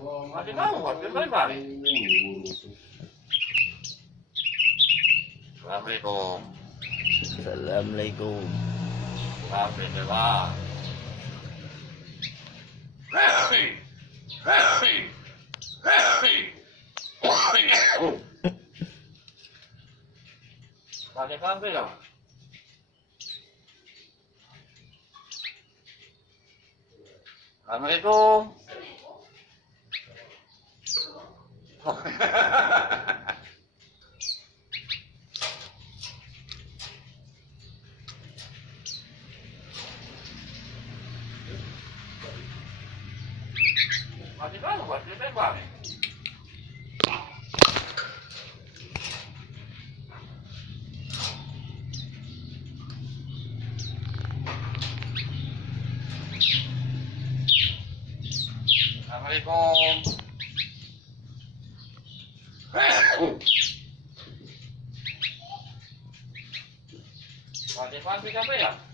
Masih kamu, masih balik. Assalamualaikum. Assalamualaikum. Alhamdulillah. Pakai sampai dong. Assalamualaikum. Masih kamu, masih tembak. Assalamualaikum. Masih pagi apa ya?